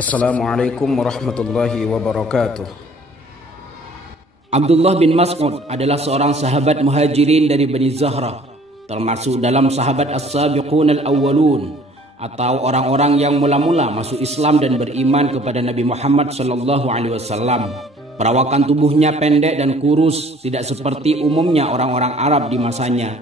Assalamualaikum warahmatullahi wabarakatuh. Abdullah bin Mas'ud adalah seorang sahabat muhajirin dari Bani Zahra, termasuk dalam sahabat as-sabiqun al-awwalun, atau orang-orang yang mula-mula masuk Islam dan beriman kepada Nabi Muhammad SAW. Perawakan tubuhnya pendek dan kurus, tidak seperti umumnya orang-orang Arab di masanya.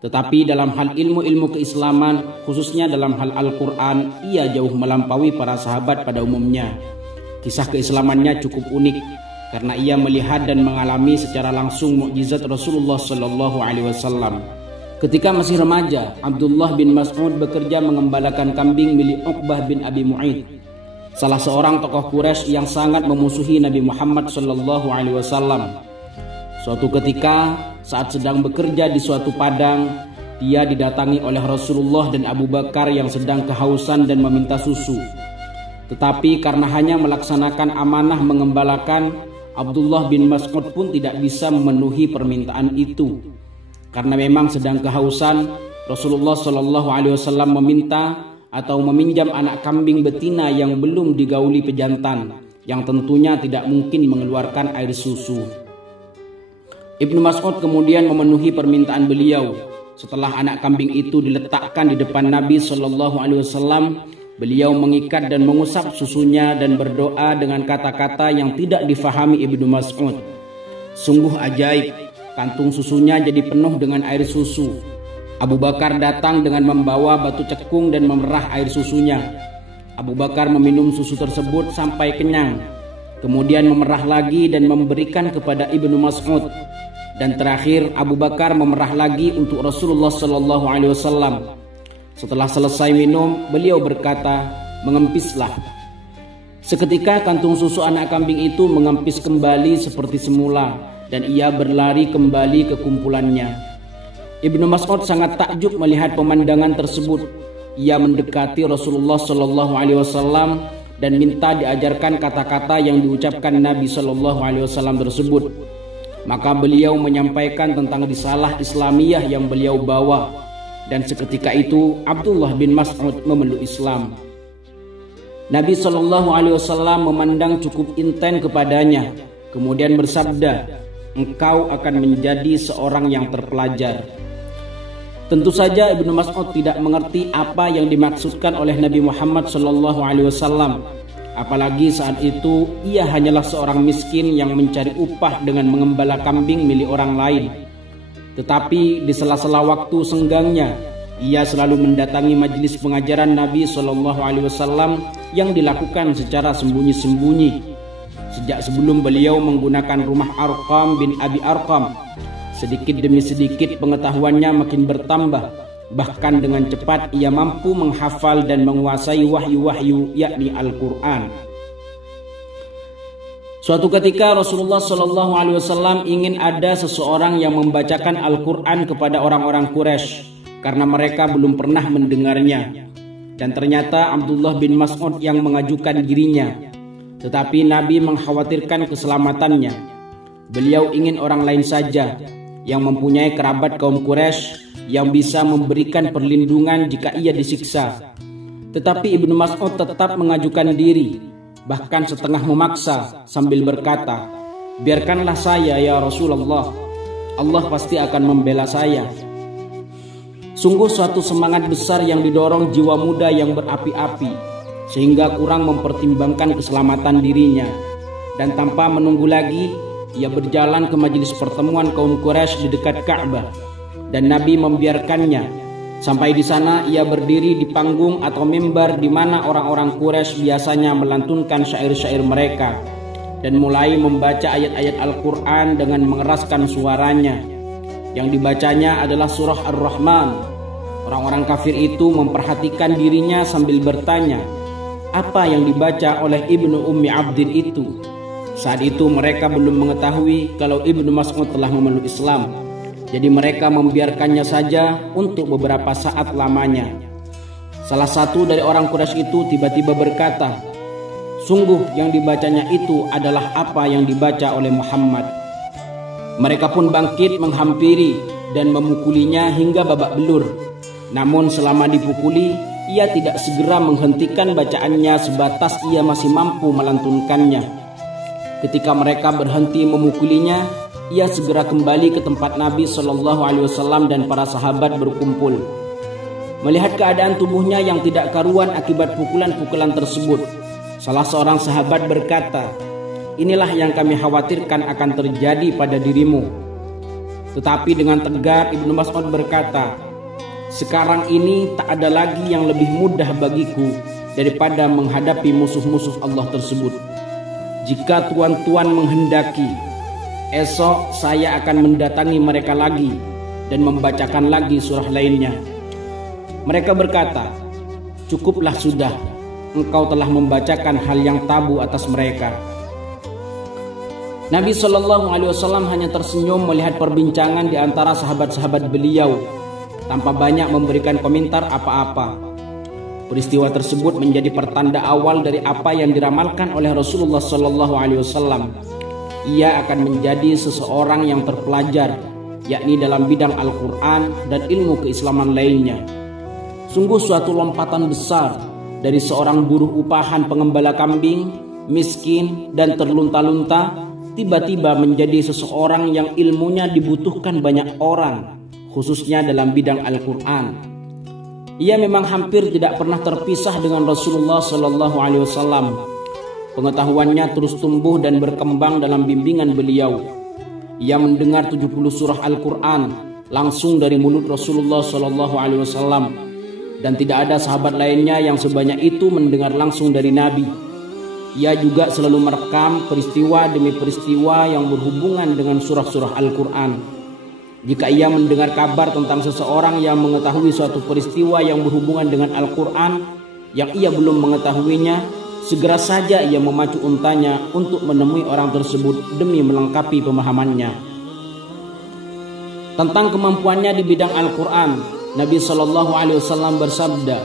Tetapi dalam hal ilmu-ilmu keislaman, khususnya dalam hal Al-Quran, ia jauh melampaui para sahabat pada umumnya. Kisah keislamannya cukup unik, karena ia melihat dan mengalami secara langsung mukjizat Rasulullah SAW. Ketika masih remaja, Abdullah bin Mas'ud bekerja mengembalakan kambing milik Uqbah bin Abi Mu'aid, salah seorang tokoh Quraisy yang sangat memusuhi Nabi Muhammad SAW. Suatu ketika, saat sedang bekerja di suatu padang, dia didatangi oleh Rasulullah dan Abu Bakar yang sedang kehausan dan meminta susu. Tetapi karena hanya melaksanakan amanah mengembalakan, Abdullah bin Mas'ud pun tidak bisa memenuhi permintaan itu. Karena memang sedang kehausan, Rasulullah SAW meminta atau meminjam anak kambing betina yang belum digauli pejantan, yang tentunya tidak mungkin mengeluarkan air susu. Ibnu Mas'ud kemudian memenuhi permintaan beliau. Setelah anak kambing itu diletakkan di depan Nabi SAW, beliau mengikat dan mengusap susunya dan berdoa dengan kata-kata yang tidak difahami Ibnu Mas'ud. Sungguh ajaib, kantung susunya jadi penuh dengan air susu. Abu Bakar datang dengan membawa batu cekung dan memerah air susunya. Abu Bakar meminum susu tersebut sampai kenyang, kemudian memerah lagi dan memberikan kepada Ibnu Mas'ud. Dan terakhir Abu Bakar memerah lagi untuk Rasulullah SAW. Setelah selesai minum, beliau berkata, "Mengempislah." Seketika kantung susu anak kambing itu mengempis kembali seperti semula, dan ia berlari kembali ke kumpulannya. Ibnu Mas'ud sangat takjub melihat pemandangan tersebut. Ia mendekati Rasulullah SAW dan minta diajarkan kata-kata yang diucapkan Nabi SAW tersebut. Maka beliau menyampaikan tentang risalah Islamiyah yang beliau bawa, dan seketika itu Abdullah bin Mas'ud memeluk Islam. Nabi SAW memandang cukup intens kepadanya, kemudian bersabda, "Engkau akan menjadi seorang yang terpelajar." Tentu saja Ibnu Mas'ud tidak mengerti apa yang dimaksudkan oleh Nabi Muhammad SAW. Apalagi saat itu ia hanyalah seorang miskin yang mencari upah dengan mengembala kambing milik orang lain. Tetapi di sela-sela waktu senggangnya, ia selalu mendatangi majelis pengajaran Nabi SAW yang dilakukan secara sembunyi-sembunyi. Sejak sebelum beliau menggunakan rumah Arqam bin Abi Arqam, sedikit demi sedikit pengetahuannya makin bertambah. Bahkan dengan cepat ia mampu menghafal dan menguasai wahyu-wahyu, yakni Al-Quran. Suatu ketika Rasulullah SAW ingin ada seseorang yang membacakan Al-Quran kepada orang-orang Quraisy, karena mereka belum pernah mendengarnya. Dan ternyata Abdullah bin Mas'ud yang mengajukan dirinya. Tetapi Nabi mengkhawatirkan keselamatannya. Beliau ingin orang lain saja yang mempunyai kerabat kaum Quraisy yang bisa memberikan perlindungan jika ia disiksa. Tetapi Ibnu Mas'ud tetap mengajukan diri, bahkan setengah memaksa sambil berkata, "Biarkanlah saya ya Rasulullah, Allah pasti akan membela saya." Sungguh suatu semangat besar yang didorong jiwa muda yang berapi-api, sehingga kurang mempertimbangkan keselamatan dirinya. Dan tanpa menunggu lagi, ia berjalan ke majelis pertemuan kaum Quraisy di dekat Ka'bah. Dan Nabi membiarkannya. Sampai di sana ia berdiri di panggung atau mimbar di mana orang-orang Quraisy biasanya melantunkan syair-syair mereka, dan mulai membaca ayat-ayat Al-Quran dengan mengeraskan suaranya. Yang dibacanya adalah surah Ar-Rahman. Orang-orang kafir itu memperhatikan dirinya sambil bertanya, apa yang dibaca oleh Ibnu Ummi Abdin itu? Saat itu mereka belum mengetahui kalau Ibnu Mas'ud telah memeluk Islam. Jadi mereka membiarkannya saja untuk beberapa saat lamanya. Salah satu dari orang Quraisy itu tiba-tiba berkata, "Sungguh yang dibacanya itu adalah apa yang dibaca oleh Muhammad." Mereka pun bangkit menghampiri dan memukulinya hingga babak belur. Namun selama dipukuli, ia tidak segera menghentikan bacaannya sebatas ia masih mampu melantunkannya. Ketika mereka berhenti memukulinya, ia segera kembali ke tempat Nabi SAW dan para sahabat berkumpul. Melihat keadaan tubuhnya yang tidak karuan akibat pukulan-pukulan tersebut, salah seorang sahabat berkata, "Inilah yang kami khawatirkan akan terjadi pada dirimu." Tetapi dengan tegar Ibnu Mas'ud berkata, "Sekarang ini tak ada lagi yang lebih mudah bagiku daripada menghadapi musuh-musuh Allah tersebut. Jika tuan-tuan menghendaki, esok saya akan mendatangi mereka lagi dan membacakan lagi surah lainnya." Mereka berkata, "Cukuplah sudah, engkau telah membacakan hal yang tabu atas mereka." Nabi SAW hanya tersenyum melihat perbincangan di antara sahabat-sahabat beliau tanpa banyak memberikan komentar apa-apa. Peristiwa tersebut menjadi pertanda awal dari apa yang diramalkan oleh Rasulullah SAW. Ia akan menjadi seseorang yang terpelajar, yakni dalam bidang Al-Quran dan ilmu keislaman lainnya. Sungguh suatu lompatan besar dari seorang buruh upahan pengembala kambing, miskin dan terlunta-lunta, tiba-tiba menjadi seseorang yang ilmunya dibutuhkan banyak orang, khususnya dalam bidang Al-Quran. Ia memang hampir tidak pernah terpisah dengan Rasulullah SAW. Pengetahuannya terus tumbuh dan berkembang dalam bimbingan beliau. Ia mendengar 70 surah Al-Quran langsung dari mulut Rasulullah SAW, dan tidak ada sahabat lainnya yang sebanyak itu mendengar langsung dari Nabi. Ia juga selalu merekam peristiwa demi peristiwa yang berhubungan dengan surah-surah Al-Quran. Jika ia mendengar kabar tentang seseorang yang mengetahui suatu peristiwa yang berhubungan dengan Al-Quran yang ia belum mengetahuinya, segera saja ia memacu untanya untuk menemui orang tersebut demi melengkapi pemahamannya. Tentang kemampuannya di bidang Al-Quran, Nabi SAW bersabda,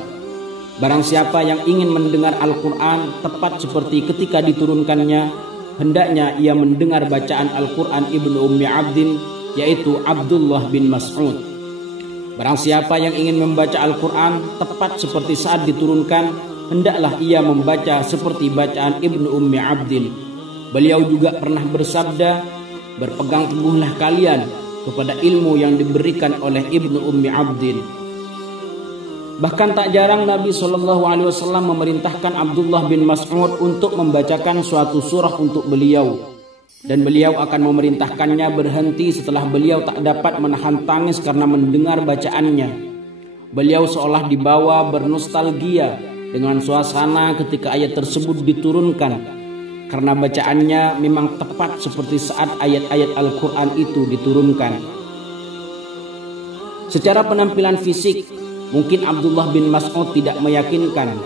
"Barang siapa yang ingin mendengar Al-Quran tepat seperti ketika diturunkannya, hendaknya ia mendengar bacaan Al-Quran Ibnu Ummi Abdin, yaitu Abdullah bin Mas'ud. Barang siapa yang ingin membaca Al-Quran tepat seperti saat diturunkan, hendaklah ia membaca seperti bacaan Ibnu Ummi Abdin." Beliau juga pernah bersabda, "Berpegang teguhlah kalian kepada ilmu yang diberikan oleh Ibnu Ummi Abdin." Bahkan tak jarang Nabi SAW memerintahkan Abdullah bin Mas'ud untuk membacakan suatu surah untuk beliau, dan beliau akan memerintahkannya berhenti setelah beliau tak dapat menahan tangis karena mendengar bacaannya. Beliau seolah dibawa bernostalgia dengan suasana ketika ayat tersebut diturunkan, karena bacaannya memang tepat seperti saat ayat-ayat Al-Quran itu diturunkan. Secara penampilan fisik, mungkin Abdullah bin Mas'ud tidak meyakinkan.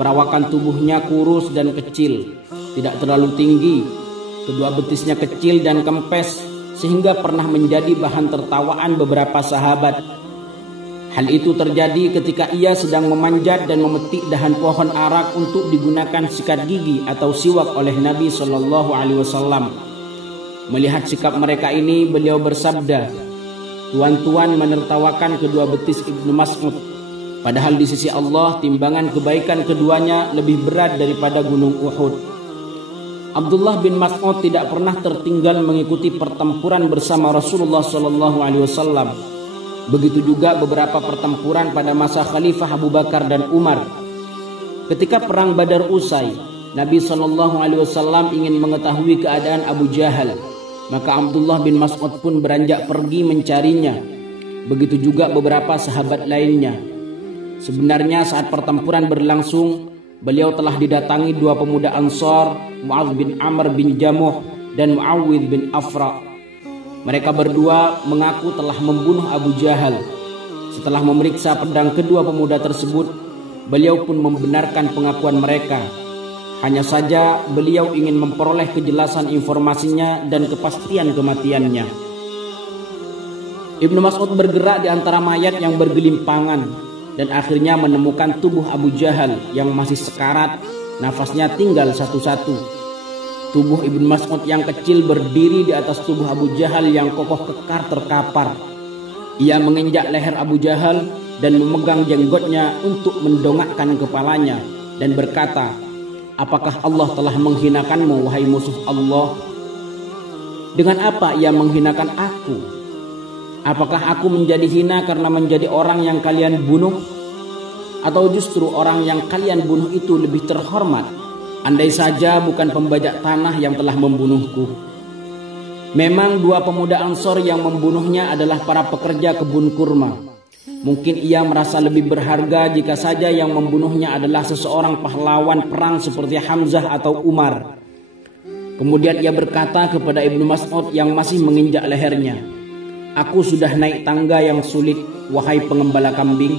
Perawakan tubuhnya kurus dan kecil, tidak terlalu tinggi. Kedua betisnya kecil dan kempes sehingga pernah menjadi bahan tertawaan beberapa sahabat. Hal itu terjadi ketika ia sedang memanjat dan memetik dahan pohon arak untuk digunakan sikat gigi atau siwak oleh Nabi SAW. Melihat sikap mereka ini, beliau bersabda, "Tuan-tuan menertawakan kedua betis Ibnu Mas'ud, padahal di sisi Allah timbangan kebaikan keduanya lebih berat daripada gunung Uhud." Abdullah bin Mas'ud tidak pernah tertinggal mengikuti pertempuran bersama Rasulullah SAW. Begitu juga beberapa pertempuran pada masa Khalifah Abu Bakar dan Umar. Ketika perang Badar usai, Nabi SAW ingin mengetahui keadaan Abu Jahal, maka Abdullah bin Mas'ud pun beranjak pergi mencarinya. Begitu juga beberapa sahabat lainnya. Sebenarnya saat pertempuran berlangsung, beliau telah didatangi dua pemuda Ansar, Mu'adz bin Amr bin Jamuh dan Mu'awwidh bin Afra. Mereka berdua mengaku telah membunuh Abu Jahal. Setelah memeriksa pedang kedua pemuda tersebut, beliau pun membenarkan pengakuan mereka. Hanya saja beliau ingin memperoleh kejelasan informasinya dan kepastian kematiannya. Ibnu Mas'ud bergerak di antara mayat yang bergelimpangan dan akhirnya menemukan tubuh Abu Jahal yang masih sekarat, nafasnya tinggal satu-satu. Tubuh Ibnu Mas'ud yang kecil berdiri di atas tubuh Abu Jahal yang kokoh kekar terkapar. Ia menginjak leher Abu Jahal dan memegang jenggotnya untuk mendongakkan kepalanya dan berkata, "Apakah Allah telah menghinakanmu, wahai musuh Allah? Dengan apa ia menghinakan aku? Apakah aku menjadi hina karena menjadi orang yang kalian bunuh? Atau justru orang yang kalian bunuh itu lebih terhormat? Andai saja bukan pembajak tanah yang telah membunuhku." Memang dua pemuda Ansor yang membunuhnya adalah para pekerja kebun kurma. Mungkin ia merasa lebih berharga jika saja yang membunuhnya adalah seseorang pahlawan perang seperti Hamzah atau Umar. Kemudian ia berkata kepada Ibnu Mas'ud yang masih menginjak lehernya, "Aku sudah naik tangga yang sulit, wahai pengembala kambing."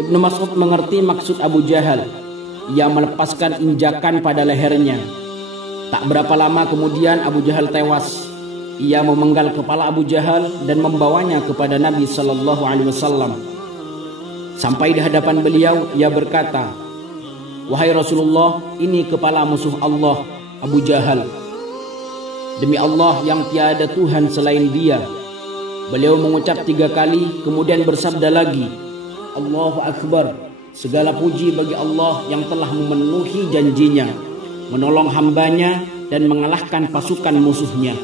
Ibnu Mas'ud mengerti maksud Abu Jahal. Ia melepaskan injakan pada lehernya. Tak berapa lama kemudian Abu Jahal tewas. Ia memenggal kepala Abu Jahal dan membawanya kepada Nabi Sallallahu Alaihi Wasallam. Sampai di hadapan beliau, ia berkata, "Wahai Rasulullah, ini kepala musuh Allah, Abu Jahal. Demi Allah yang tiada Tuhan selain Dia." Beliau mengucap 3 kali, kemudian bersabda lagi, "Allahu Akbar. Segala puji bagi Allah yang telah memenuhi janjinya, menolong hambanya dan mengalahkan pasukan musuhnya."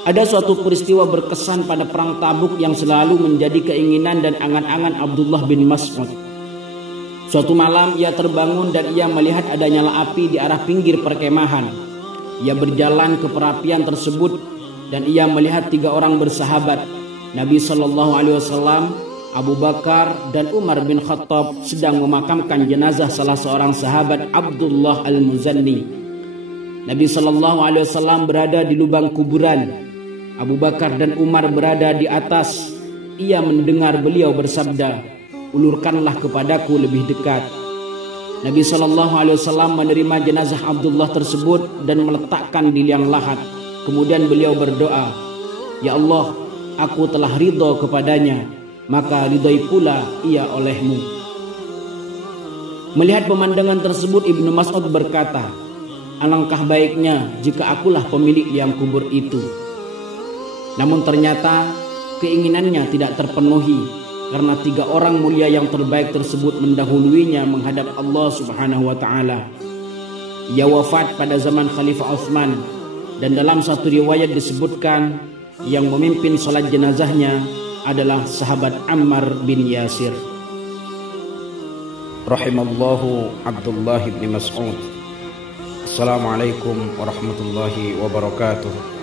Ada suatu peristiwa berkesan pada perang Tabuk yang selalu menjadi keinginan dan angan-angan Abdullah bin Mas'ud. Suatu malam ia terbangun dan ia melihat ada nyala api di arah pinggir perkemahan. Ia berjalan ke perapian tersebut dan ia melihat 3 orang bersahabat, Nabi Sallallahu Alaihi Wasallam, Abu Bakar dan Umar bin Khattab sedang memakamkan jenazah salah seorang sahabat, Abdullah al-Muzanni. Nabi Sallallahu Alaihi Wasallam berada di lubang kuburan. Abu Bakar dan Umar berada di atas. Ia mendengar beliau bersabda, "Ulurkanlah kepadaku lebih dekat." Nabi Sallallahu Alaihi Wasallam menerima jenazah Abdullah tersebut dan meletakkan di liang lahat. Kemudian beliau berdoa, "Ya Allah, aku telah ridho kepadanya, maka ridhoi pula ia olehmu." Melihat pemandangan tersebut, Ibnu Mas'ud berkata, "Alangkah baiknya jika akulah pemilik liang kubur itu." Namun ternyata keinginannya tidak terpenuhi karena 3 orang mulia yang terbaik tersebut mendahuluinya menghadap Allah Subhanahu wa taala. Ia wafat pada zaman Khalifah Utsman dan dalam satu riwayat disebutkan yang memimpin salat jenazahnya adalah sahabat Ammar bin Yasir. Rahimallahu Abdullah bin Mas'ud. Assalamualaikum warahmatullahi wabarakatuh.